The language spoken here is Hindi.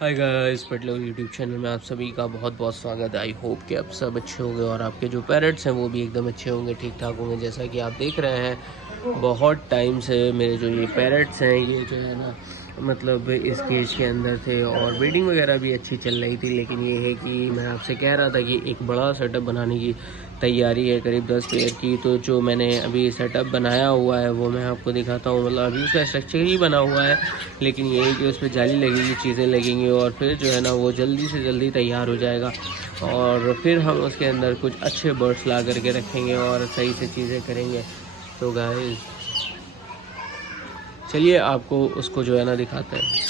हाय गाइस, पेटलो यूट्यूब चैनल में आप सभी का बहुत बहुत स्वागत है। आई होप कि आप सब अच्छे होंगे और आपके जो पेरेंट्स हैं वो भी एकदम अच्छे होंगे, ठीक ठाक होंगे। जैसा कि आप देख रहे हैं, बहुत टाइम से मेरे जो ये पेरेंट्स हैं ये जो है ना, मतलब इस केज के अंदर थे और ब्रीडिंग वगैरह भी अच्छी चल रही थी। लेकिन ये है कि मैं आपसे कह रहा था कि एक बड़ा सेटअप बनाने की तैयारी है, करीब 10 पेयर की। तो जो मैंने अभी सेटअप बनाया हुआ है वो मैं आपको दिखाता हूँ। मतलब अभी उसका स्ट्रक्चर ही बना हुआ है, लेकिन ये है कि उस पर जाली लगेगी, चीज़ें लगेंगी और फिर जो है ना वो जल्दी से जल्दी तैयार हो जाएगा। और फिर हम उसके अंदर कुछ अच्छे बर्ड्स ला करके रखेंगे और सही से चीज़ें करेंगे। तो गाइस चलिए आपको उसको जो है ना दिखाते हैं।